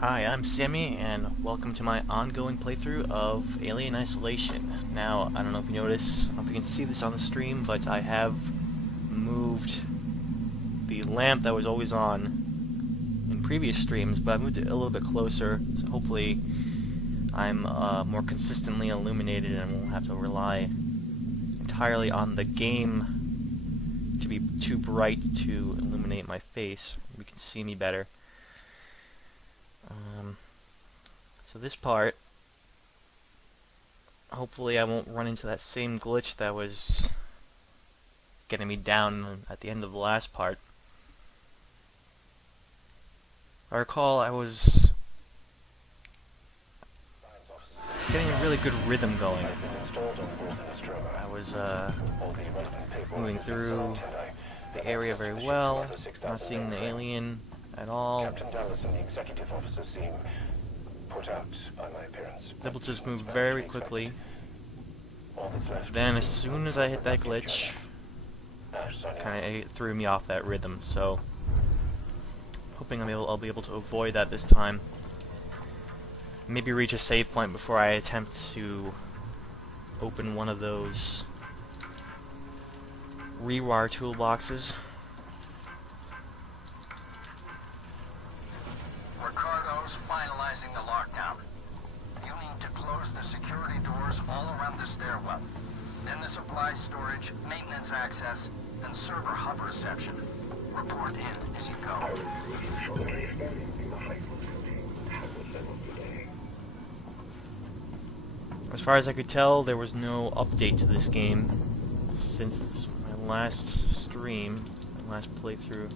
Hi, I'm Sammy, and welcome to my ongoing playthrough of Alien Isolation. Now, I don't know if you notice, I don't know if you can see this on the stream, but I have moved the lamp that was always on in previous streams, but I moved it a little bit closer, so hopefully I'm more consistently illuminated and won't have to rely entirely on the game to be too bright to illuminate my face. You can see me better. So this part, hopefully I won't run into that same glitch that was getting me down at the end of the last part. I recall I was getting a really good rhythm going. I was moving through the area very well, not seeing the alien at all. I was able to just move very quickly. Then as soon as I hit that glitch, kind of threw me off that rhythm, so hoping I'll be able to avoid that this time. Maybe reach a save point before I attempt to open one of those rewire toolboxes. Ricardo's finalizing the lockdown. You need to close the security doors all around the stairwell. Then the supply storage, maintenance access, and server hub reception. Report in as you go. As far as I could tell, there was no update to this game since my last stream, my last playthrough.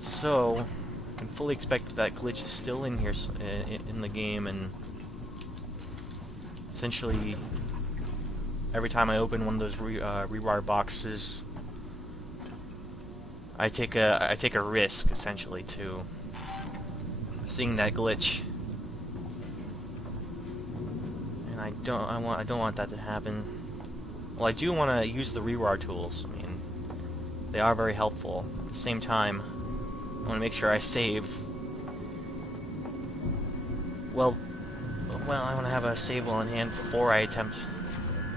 So, I can fully expect that glitch is still in here, in the game, and essentially every time I open one of those rewire boxes, I take a risk essentially to seeing that glitch. And I don't want that to happen. Well, I do want to use the rewire tools. I mean, they are very helpful. At the same time, I want to make sure I save. Well, I want to have a save on hand before I attempt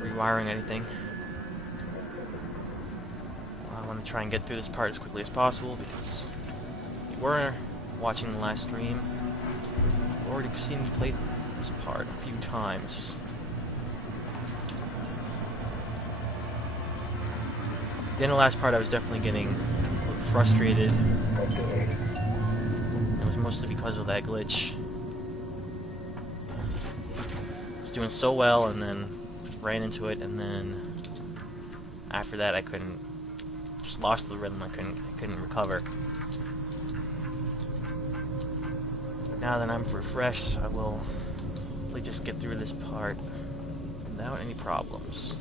rewiring anything. I want to try and get through this part as quickly as possible because if you were watching the last stream, you've already seen me play this part a few times. At the end of the last part, I was definitely getting a little frustrated. It was mostly because of that glitch. I was doing so well, and then ran into it, and then after that, I just lost the rhythm. I couldn't recover. But now that I'm refreshed, I will hopefully just get through this part without any problems.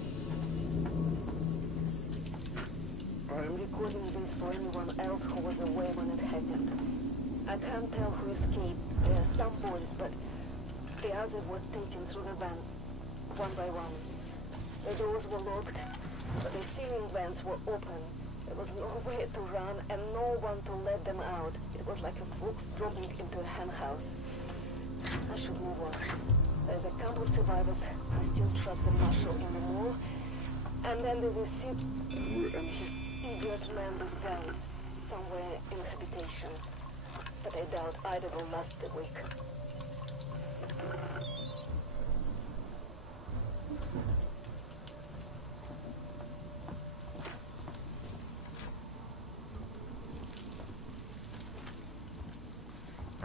I'm recording this for anyone else who was away when it happened. I can't tell who escaped. There are some boys, but the others were taken through the van, one by one. The doors were locked, but the ceiling vents were open. There was nowhere to run and no one to let them out. It was like a fox dropping into a hen house. I should move on. There's a couple of survivors. I still trust the marshal in the mall. And then there's a and his idiot man with guns somewhere in habitation. But I doubt either will last a week.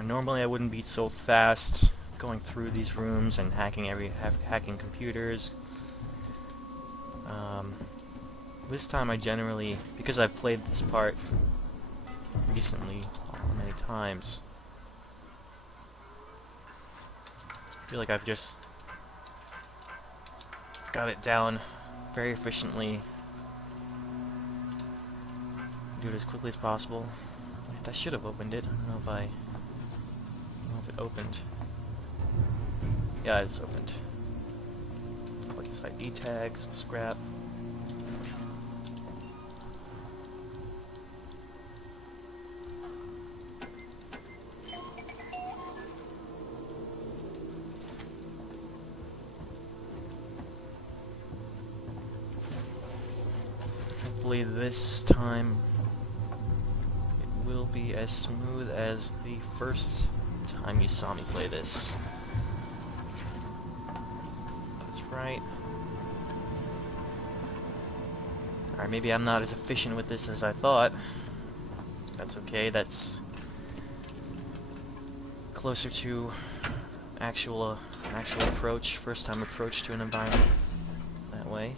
Normally I wouldn't be so fast going through these rooms and hacking computers. This time I generally, because I've played this part recently many times, I feel like I've just got it down very efficiently. Do it as quickly as possible. I should have opened it. I don't know if it opened. Yeah, it's opened. Collect this ID tags, scrap. hopefully this time it will be as smooth as the first time you saw me play this. That's right. Alright, maybe I'm not as efficient with this as I thought. That's okay, that's closer to actual approach, first time approach to an environment that way.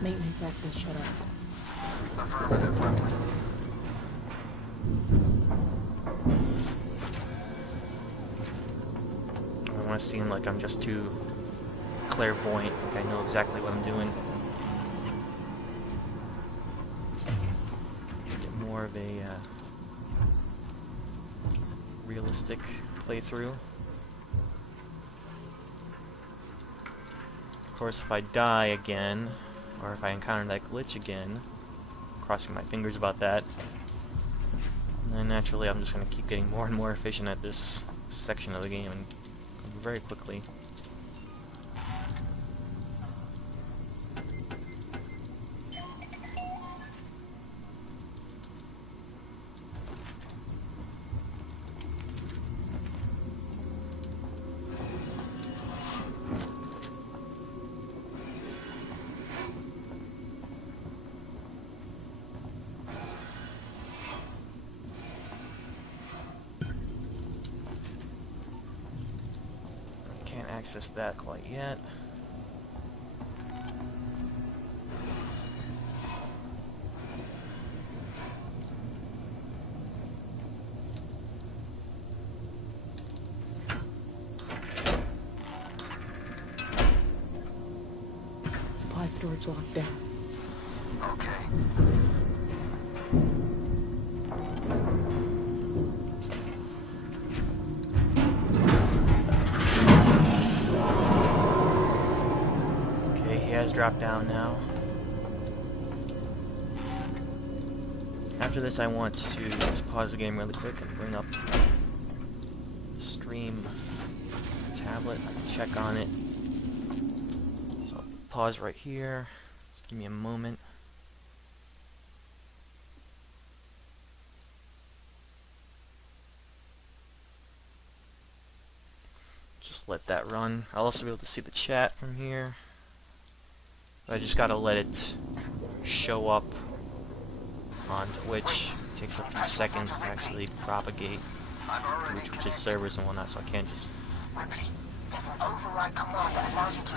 Maintenance access shut off. Affirmative, Ripley. I don't want to seem like I'm just too clairvoyant, like I know exactly what I'm doing. Get more of a realistic playthrough. Of course, if I die again, or if I encounter that glitch again, crossing my fingers about that, then naturally I'm just going to keep getting more and more efficient at this section of the game and very quickly. Can't access that quite yet. Supply storage locked down. Okay. Okay, he has dropped down now. After this I want to just pause the game really quick and bring up the stream tablet. I can check on it. So I'll pause right here. Just give me a moment. Just let that run. I'll also be able to see the chat from here. But I just gotta let it show up on Twitch. It takes a few seconds to actually propagate I've already to Twitch's servers and whatnot, so I can't just... Ripley, there's an override command that allows you to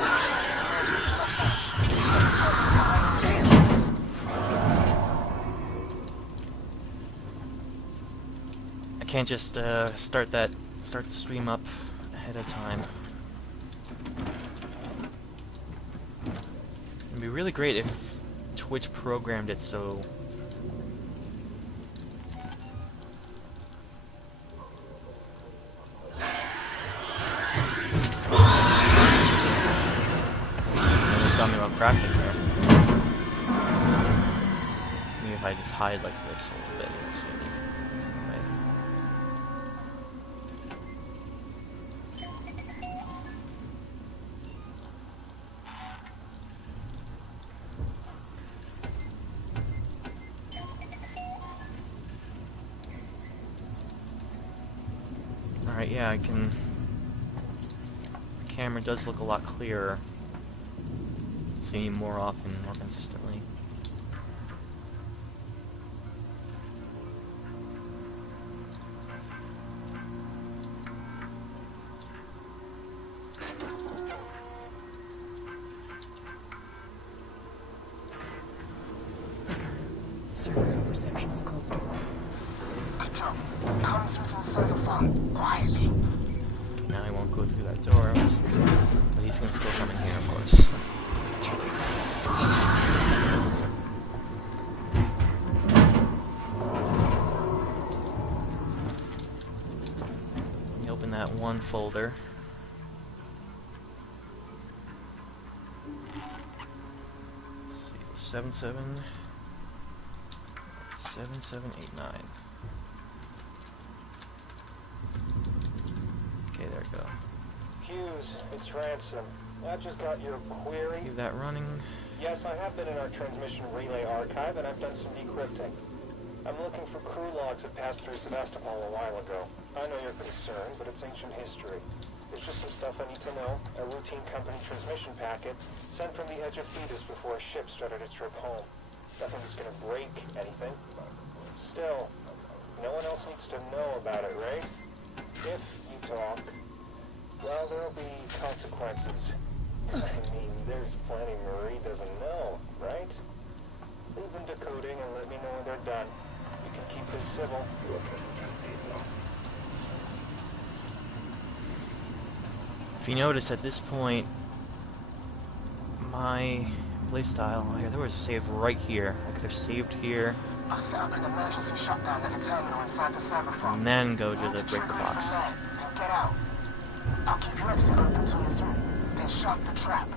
I can't just start the stream up ahead of time. It'd be really great if Twitch programmed it so tell me about crafting there. Maybe if I just hide like this a little bit, you'll see me. Alright, yeah, I can... The camera does look a lot clearer. See more often, more consistently. Server reception is closed off. Control. Come through to the server phone, quietly. Now he won't go through that door, but he's gonna still come in here, of course. Let me open that one folder. Let's see, 7789. Okay, there we go. Hughes, it's Ransom. I just got your query. Leave that running. Yes, I have been in our transmission relay archive, and I've done some decrypting. I'm looking for crew logs that passed through Sevastopol a while ago. I know you're concerned, but it's ancient history. There's just some stuff I need to know. A routine company transmission packet sent from the edge of Thetis before a ship started its trip home. Nothing that's gonna break anything. Still, no one else needs to know about it, right? If you talk, well, there'll be consequences. I mean, there's plenty Marie doesn't know, right? Leave them decoding and let me know when they're done. You can keep this civil. If you notice at this point, my playstyle, there was a save right here. I could have saved here, I set up an emergency shutdown at the terminal inside the server farm. and then go to the breaker box. And get out. I'll keep your exit open till you're through. Then shut the trap.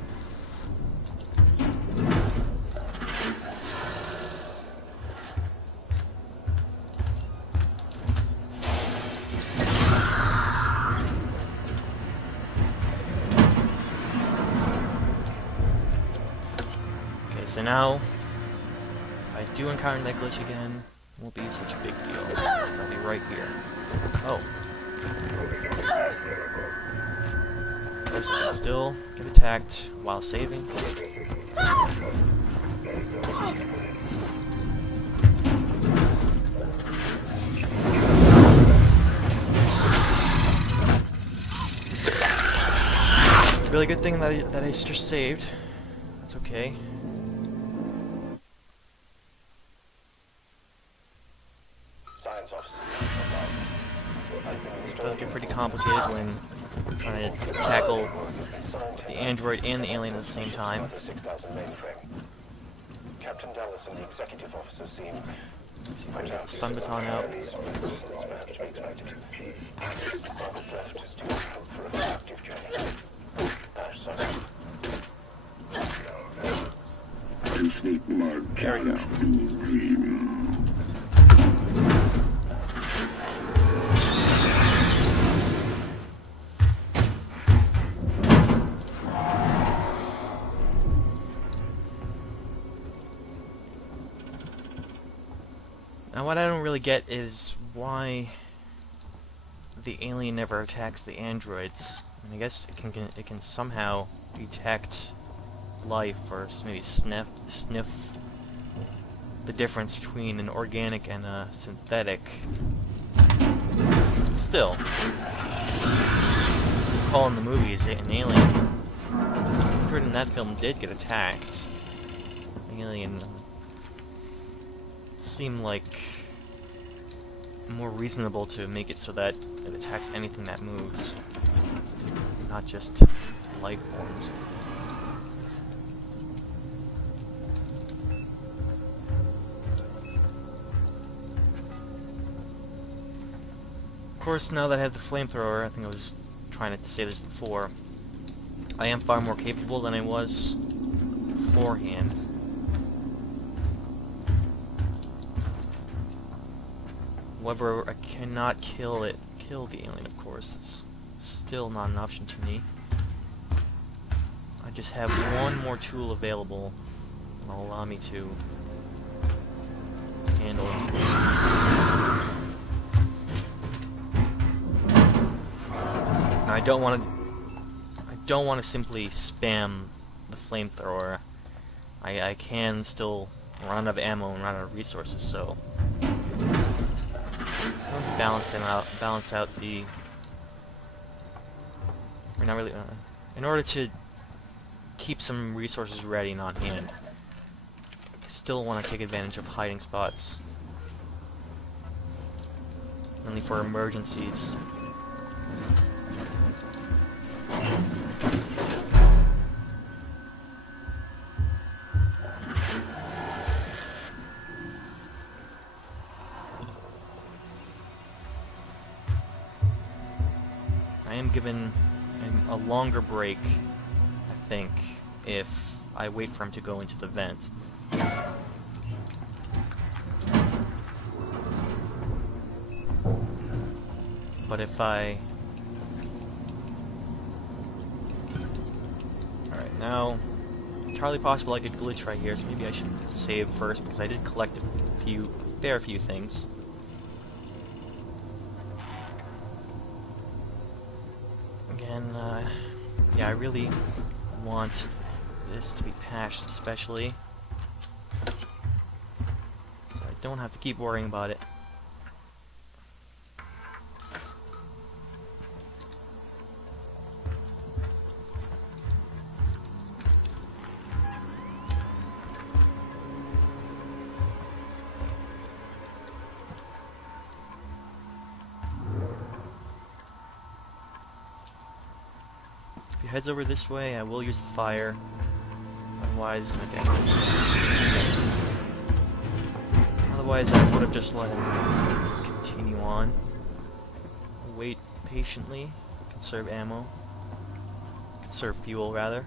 Okay, so now, if I do encounter that glitch again, it won't be such a big deal. I'll be right here. Oh. Oh, so I can still get attacked while saving. Really good thing that I just saved. That's okay. Science officer. It does get pretty complicated when trying to tackle the android and the alien at the same time. 6000 mainframe. Captain Dallas and the executive officer seem... See if I can get the stun baton out. There we go. Now what I don't really get is why the alien never attacks the androids. I mean, I guess it can somehow detect life or maybe sniff the difference between an organic and a synthetic. Still, recall in the movies an alien, in that film, did get attacked. The alien seemed like more reasonable to make it so that it attacks anything that moves, not just life forms. Of course, now that I have the flamethrower, I think I was trying to say this before, I am far more capable than I was beforehand. However, I cannot kill the alien, of course. It's still not an option to me. I just have one more tool available that will allow me to handle it. Now, I don't want to simply spam the flamethrower. I can still run out of ammo and run out of resources, so balance out the. Or not really. In order to keep some resources ready and on hand, I still want to take advantage of hiding spots, only for emergencies. I am given a longer break, I think, if I wait for him to go into the vent. But if I... Alright, now entirely possible I could glitch right here, so maybe I should save first, because I did collect a fair few things. Again, yeah, I really want this to be patched, especially, so I don't have to keep worrying about it. If he heads over this way, I will use the fire. Otherwise, okay. Otherwise, I would have just let him continue on. Wait patiently. Conserve ammo. Conserve fuel, rather.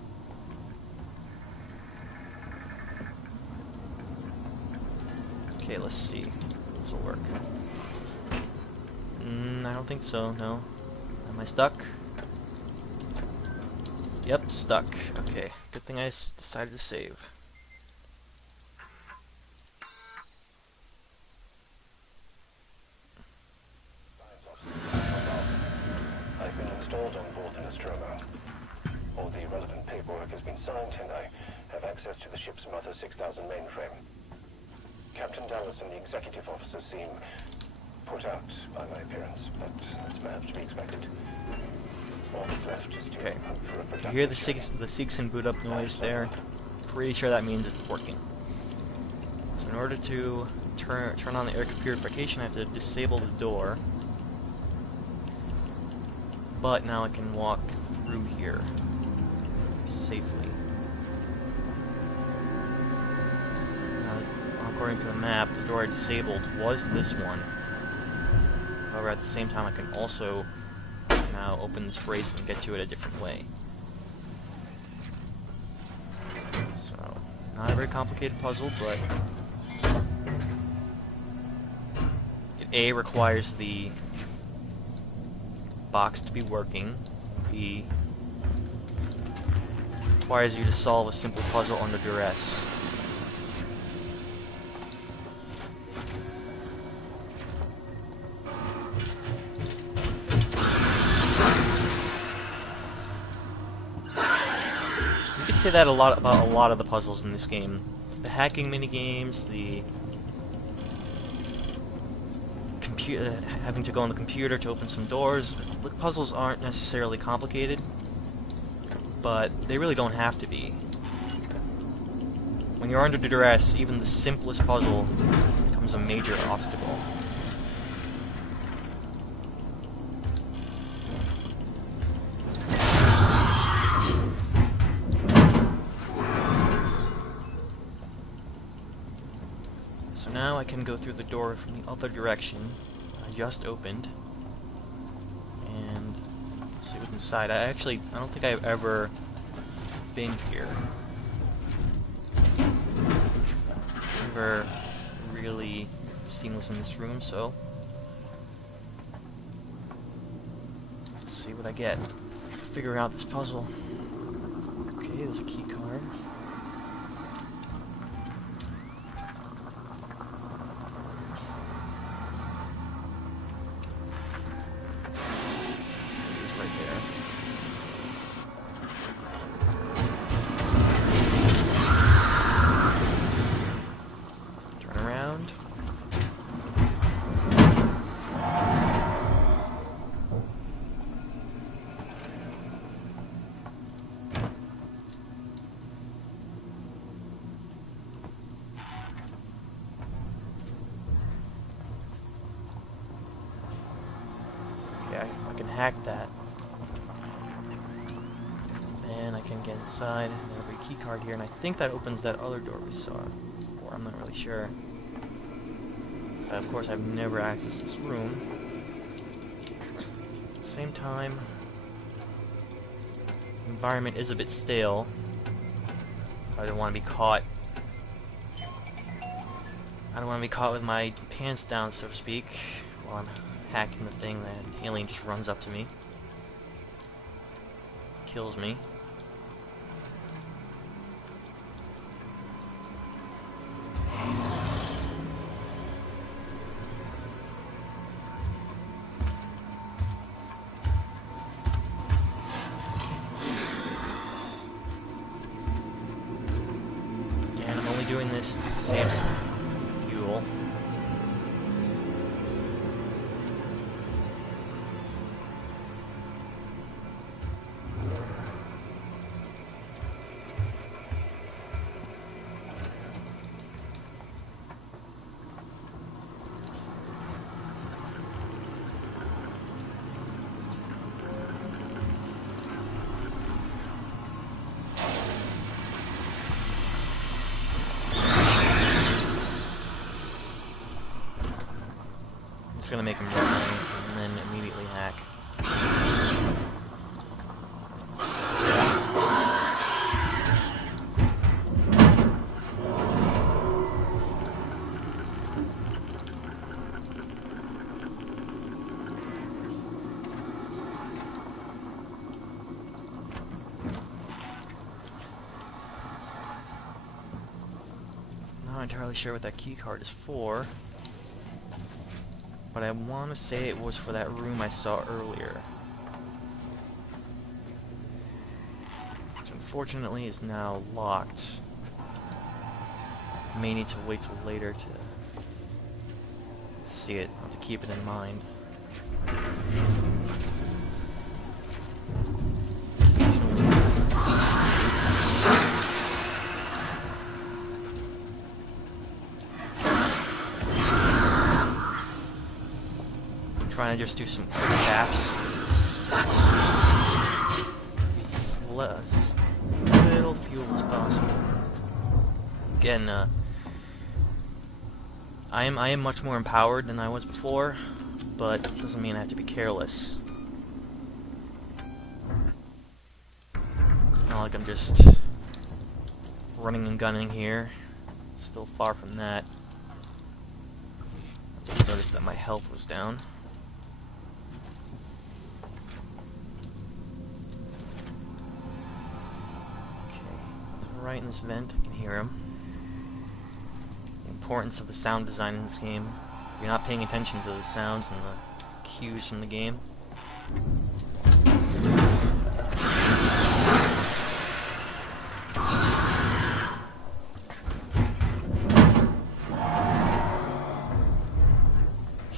Okay, let's see. This will work. I don't think so, no. Am I stuck? Yep, stuck. Okay, good thing I decided to save. I've been installed on board the Nostromo. All the relevant paperwork has been signed, and I have access to the ship's Mother 6000 mainframe. Captain Dallas and the executive officer seem put out by my appearance, but that's perhaps to be expected. All that's left is to hope for a productive You hear the Seegson boot up noise there? Pretty sure that means it's working. So in order to turn on the air purification, I have to disable the door. But now I can walk through here safely. Now, according to the map, the door I disabled was this one. However, at the same time, I can also now open this brace and get to it a different way. So, not a very complicated puzzle, but it A, requires the box to be working. B, requires you to solve a simple puzzle under duress. You could say that about a lot of the puzzles in this game. The hacking minigames, the having to go on the computer to open some doors. The puzzles aren't necessarily complicated, but they really don't have to be. When you're under duress, even the simplest puzzle becomes a major obstacle. So now I can go through the door from the other direction I just opened, and see what's inside. I don't think I've ever been here. Never really seen what's in this room, so let's see what I get. Figuring out this puzzle. Okay, there's a key card. I can hack that. And I can get inside. There's a key card here, and I think that opens that other door we saw before. I'm not really sure. So of course I've never accessed this room. At the same time, the environment is a bit stale. I don't want to be caught. I don't want to be caught with my pants down, so to speak, while I'm hacking the thing. That alien just runs up to me, kills me. this to save some fuel. Just gonna make him run and then immediately hack. Not entirely sure what that key card is for. But I want to say it was for that room I saw earlier. Which unfortunately is now locked. May need to wait till later to see it. I'll have to keep it in mind. Trying to just do some quick taps. Use as less little fuel as possible. Again, I am much more empowered than I was before, but it doesn't mean I have to be careless. Not like I'm just running and gunning here. Still far from that. I just noticed that my health was down. Right in this vent, I can hear him. The importance of the sound design in this game. If you're not paying attention to the sounds and the cues from the game.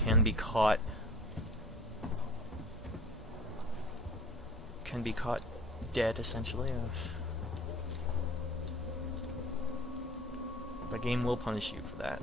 Can be caught. Can be caught dead, essentially. The game will punish you for that.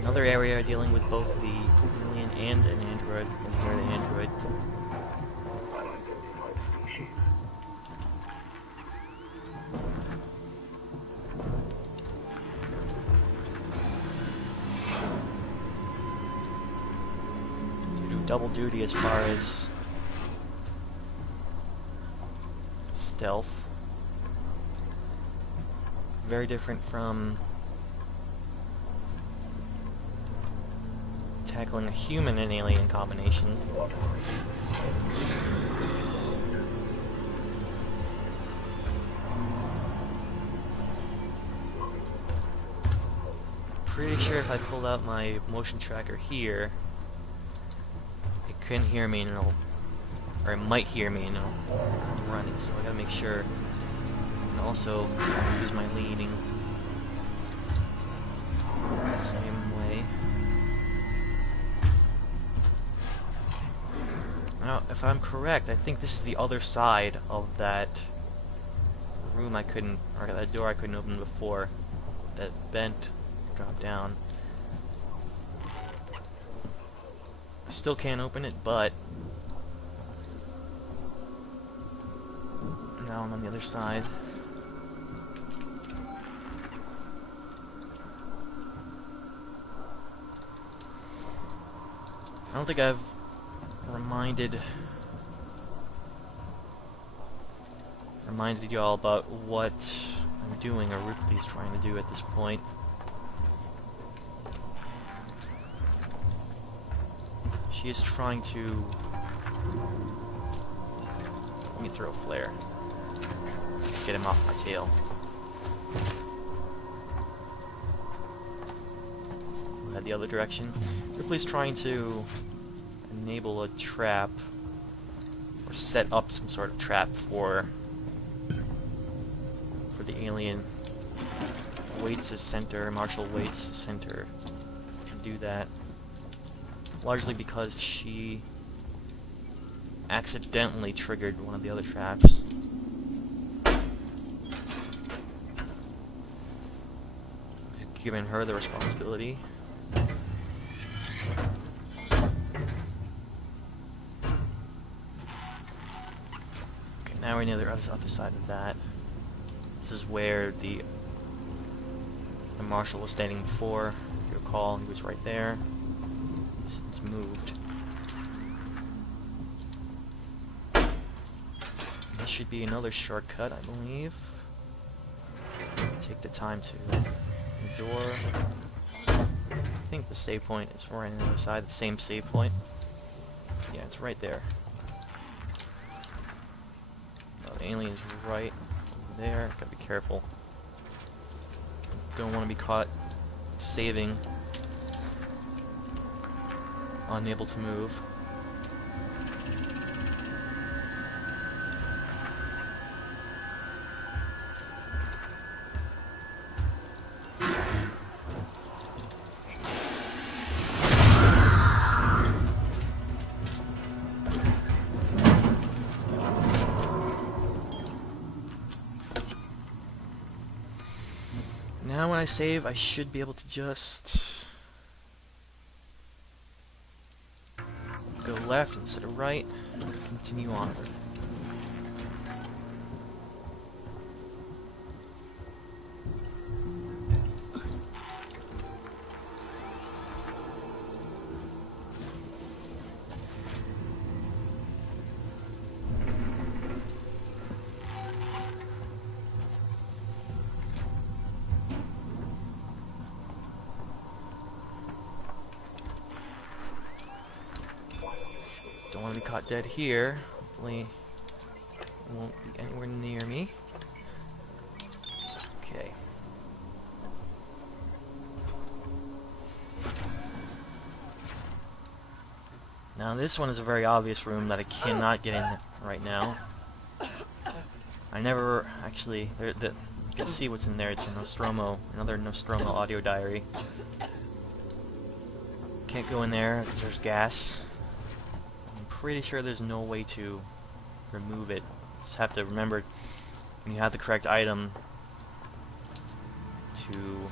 Another area dealing with both the alien and an android. And here the android. Unidentified species. To do double duty as far as stealth. Very different from tackling a human and alien combination. Pretty sure if I pulled out my motion tracker here, it couldn't hear me and it'll, or it might hear me and it'll come running, so I gotta make sure. And also use my leading same way. Now, if I'm correct, I think this is the other side of that room I couldn't, or that door I couldn't open before. That vent dropped down. I still can't open it, but now I'm on the other side. I don't think I've reminded y'all about what I'm doing, or Ripley's trying to do at this point. She is trying to... Let me throw a flare. Get him off my tail. We'll head the other direction. Ripley's trying to enable a trap, or set up some sort of trap for the alien. Waits' center, Marshall Waits' center, to do that. Largely because she accidentally triggered one of the other traps. Just giving her the responsibility. Okay, now we're near the other side of that. This is where the Marshal was standing before. If you recall, he was right there. It's moved. This should be another shortcut, I believe. Take the time to endure. I think the save point is right on the other side, the same save point. Yeah, it's right there. Oh, the alien's right over there. Gotta be careful. Don't want to be caught saving. Unable to move. Now when I save, I should be able to just go left instead of right, and continue onward. Don't want to be caught dead here. Hopefully it won't be anywhere near me. Okay. Now this one is a very obvious room that I cannot get in right now. I never actually... you can see what's in there. It's a Nostromo, another Nostromo audio diary. Can't go in there because there's gas. Pretty sure there's no way to remove it. Just have to remember when you have the correct item you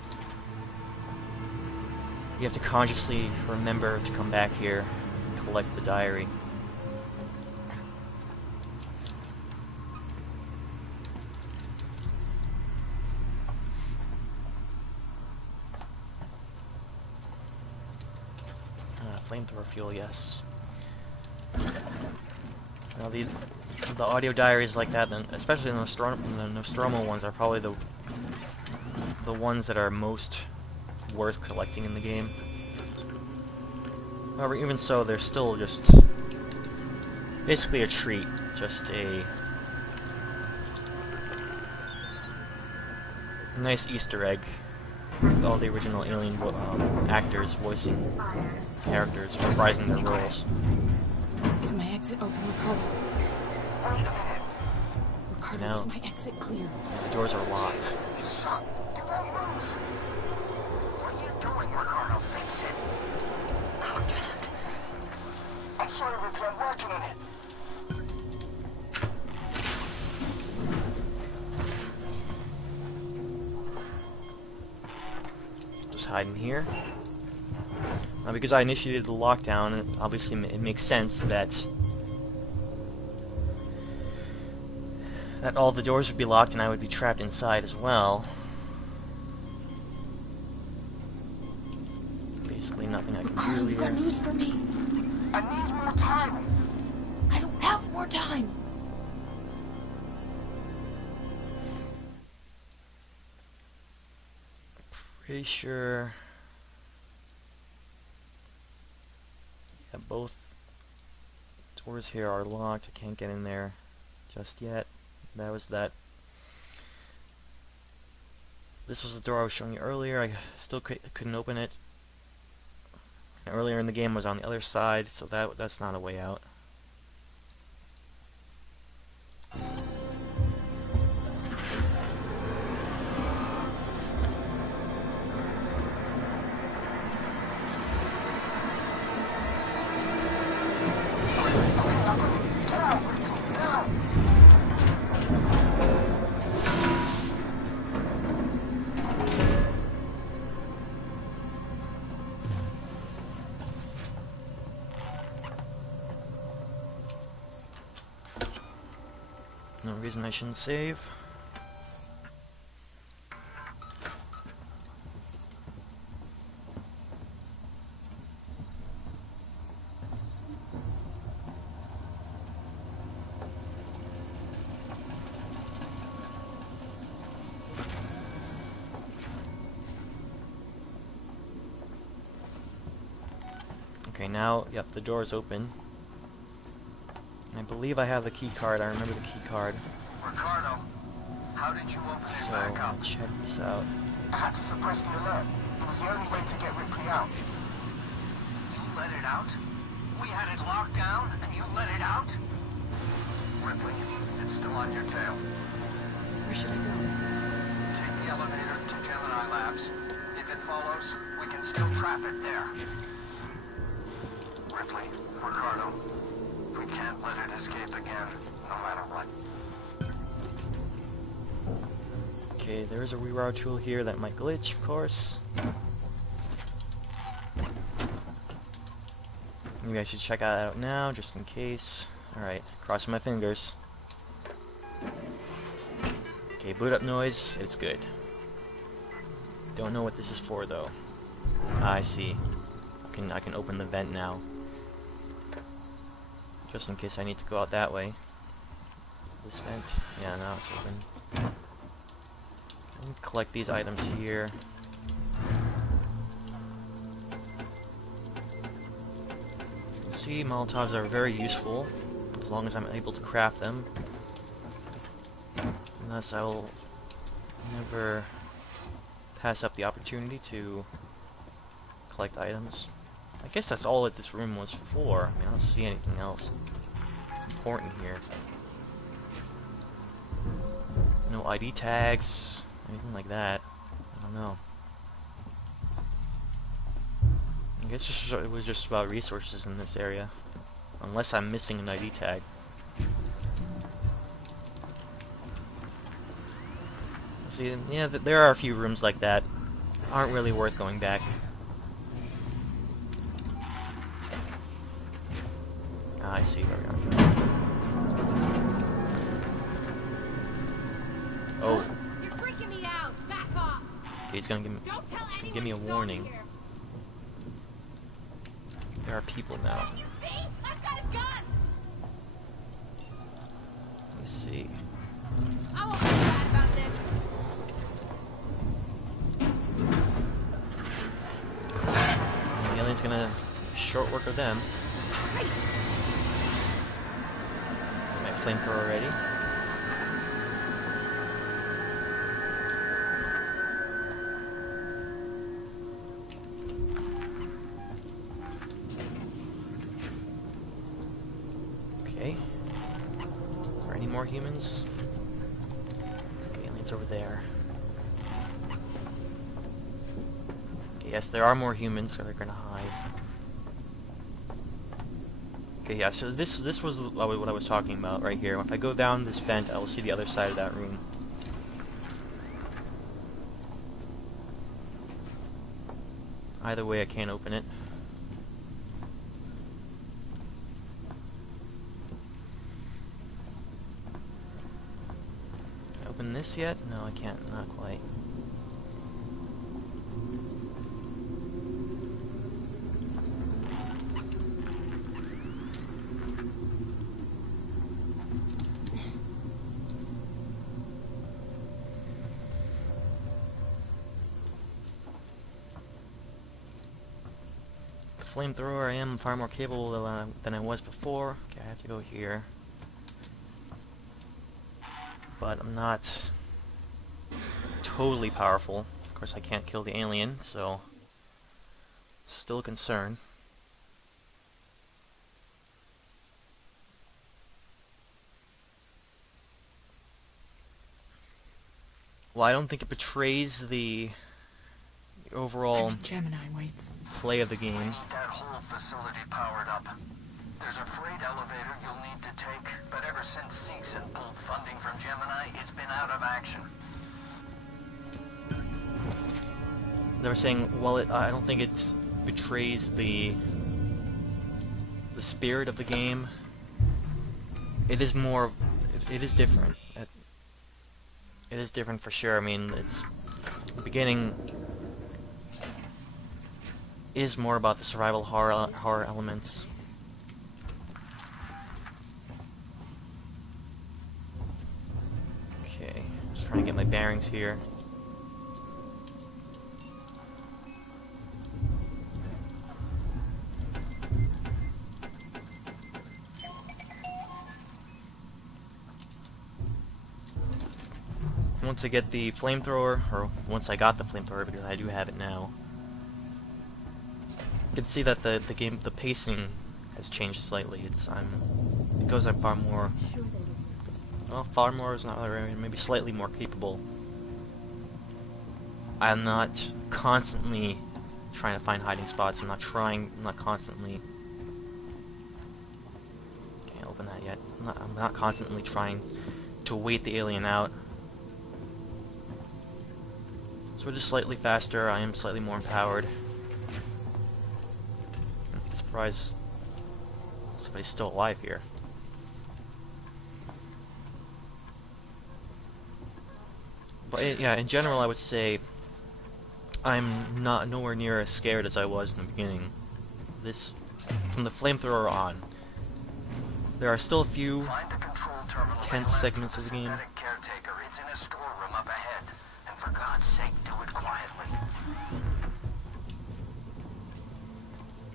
have to consciously remember to come back here and collect the diary. Flamethrower fuel, yes. Now the audio diaries like that, then especially the Nostromo ones, are probably the ones that are most worth collecting in the game. However, even so, they're still just basically a treat, just a nice Easter egg with all the original Alien actors voicing characters, reprising their roles. Is my exit open, Ricardo? Ricardo, No. is my exit clear? The doors are locked. Son, it won't move. What are you doing, Ricardo? Fix it. Oh, damn it. I'm sorry, Ripley. I'm working on it. Just hide in here. Now, because I initiated the lockdown, obviously it makes sense that all the doors would be locked and I would be trapped inside as well. Basically nothing I can Ricardo, do you got here. news for me? I need more time. I don't have more time. Pretty sure. Yeah, both doors here are locked. I can't get in there just yet. That was that. This was the door I was showing you earlier. I still couldn't open it. And earlier in the game was on the other side, so that's not a way out. No reason I shouldn't save. Okay, now, yep, the door is open. I believe I have the key card. I remember the key card. Ricardo, how did you open it So, back up? let's check this out. I had to suppress the alert. It was the only way to get Ripley out. You let it out? We had it locked down, and you let it out? Ripley, it's still on your tail. Where should I go? Take the elevator to Gemini Labs. If it follows, we can still trap it there. Ripley, Ricardo, we can't let it escape again, no matter what. Okay, there is a reroute tool here that might glitch, of course. Maybe I should check that out now, just in case. Alright, crossing my fingers. Okay, boot up noise, it's good. Don't know what this is for, though. Ah, I see. I can open the vent now. Just in case I need to go out that way. This vent? Yeah, now it's open. Collect these items here. As you can see, Molotovs are very useful, as long as I'm able to craft them. Unless I will never pass up the opportunity to collect items. I guess that's all that this room was for. I mean, I don't see anything else important here. No ID tags, anything like that. I don't know. I guess it was just about resources in this area. Unless I'm missing an ID tag. See, yeah, there are a few rooms like that. Aren't really worth going back. Ah, I see where we are. Oh. You're freaking me out. Back off. Okay, he's gonna Don't tell anyone give me a you saw warning. here. There are people now. You see? I've got a gun. Let me see. I won't be bad about this. The alien's gonna short work of them. Christ! My flamethrower ready. Okay. Are there any more humans? Okay, alien's over there. Okay, yes, there are more humans, so they're gonna hide. Okay, yeah, so this was what I was talking about right here. If I go down this vent, I will see the other side of that room. Either way, I can't open it. Can I open this yet? No, I can't. Not quite. flamethrower, I am far more capable than I was before. Okay, I have to go here. But I'm not totally powerful. Of course, I can't kill the alien, so still a concern. Well, I don't think it betrays the overall Gemini waits. play of the We game. need that whole facility powered up. There's a freight elevator you'll need to take, but ever since Seegson pulled funding from Gemini, it's been out of action. They were saying, well, I don't think it betrays the spirit of the game. It is more, it is different. It is different for sure. I mean, it's the beginning is more about the survival horror elements. Okay, just trying to get my bearings here. Once I get the flamethrower, or once I got the flamethrower, because I do have it now, you can see that the pacing has changed slightly. Because I'm far more, well, far more is not right, maybe slightly more capable. I'm not constantly trying to find hiding spots. I'm not constantly. Can't open that yet. I'm not constantly trying to wait the alien out. So we're just slightly faster. I am slightly more empowered. Surprise! Somebody's still alive here. But yeah, in general, I would say I'm not nowhere near as scared as I was in the beginning. From the flamethrower on, there are still a few Find the control terminal tense and segments the of the game. synthetic caretaker. It's in a storeroom up ahead. And for God's sake, do it quietly.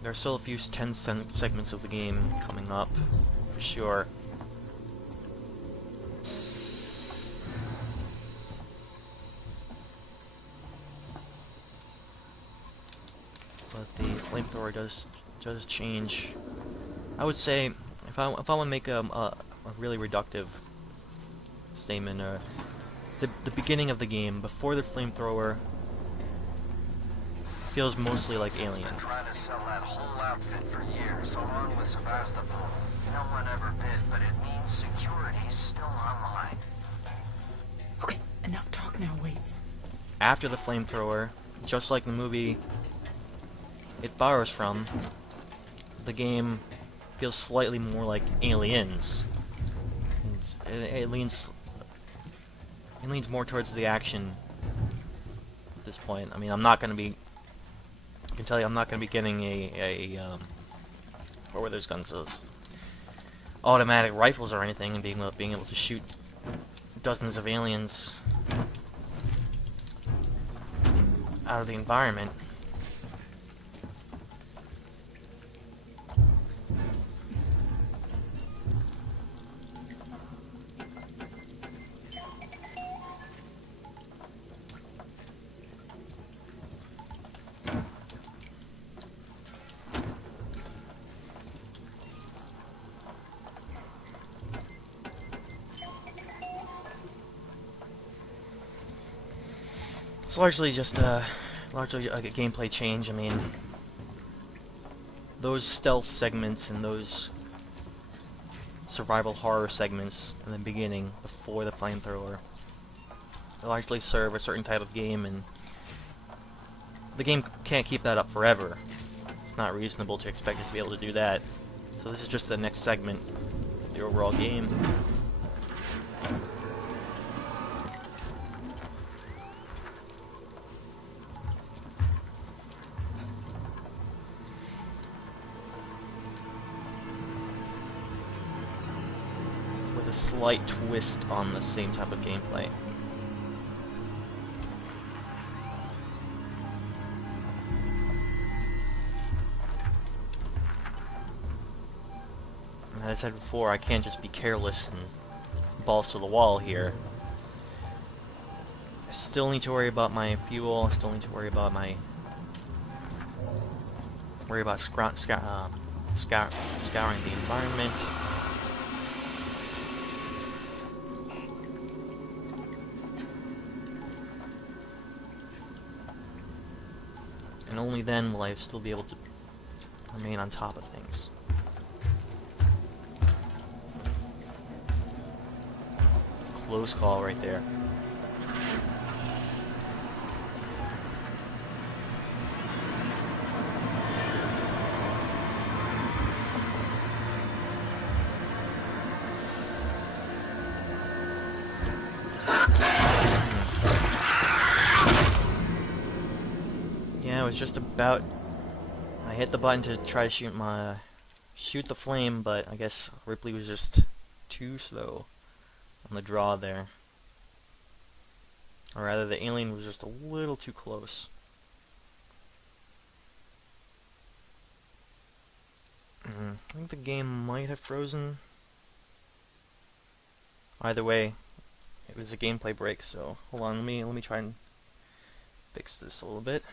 There are still a few tense segments of the game coming up, for sure. But the flamethrower does change. I would say, if I want to make a really reductive statement, the beginning of the game, before the flamethrower, feels mostly like Alien. Been trying to sell that whole outfit for years, along with Sevastopol. No one ever did, but it means security's still online. Okay, enough talk now, waits. After the flamethrower, just like the movie it borrows from, the game feels slightly more like Aliens. It leans more towards the action at this point. I mean, I can tell you I'm not going to be getting what were those guns? Those automatic rifles or anything, and being able to shoot dozens of aliens out of the environment. It's largely just a gameplay change. I mean, those stealth segments and those survival horror segments in the beginning, before the flamethrower, largely serve a certain type of game, and the game can't keep that up forever. It's not reasonable to expect it to be able to do that. So this is just the next segment of the overall game. With a slight twist on the same type of gameplay. as I said before, I can't just be careless and balls to the wall here. I still need to worry about my fuel. I still need to worry about my scouring the environment. And only then will I still be able to remain on top of things. Close call right there. Yeah, it was just about... I hit the button to try to shoot the flame, but I guess Ripley was just too slow on the draw there. Or rather, the alien was just a little too close. I think the game might have frozen. Either way, it was a gameplay break, so hold on, let me try and fix this a little bit.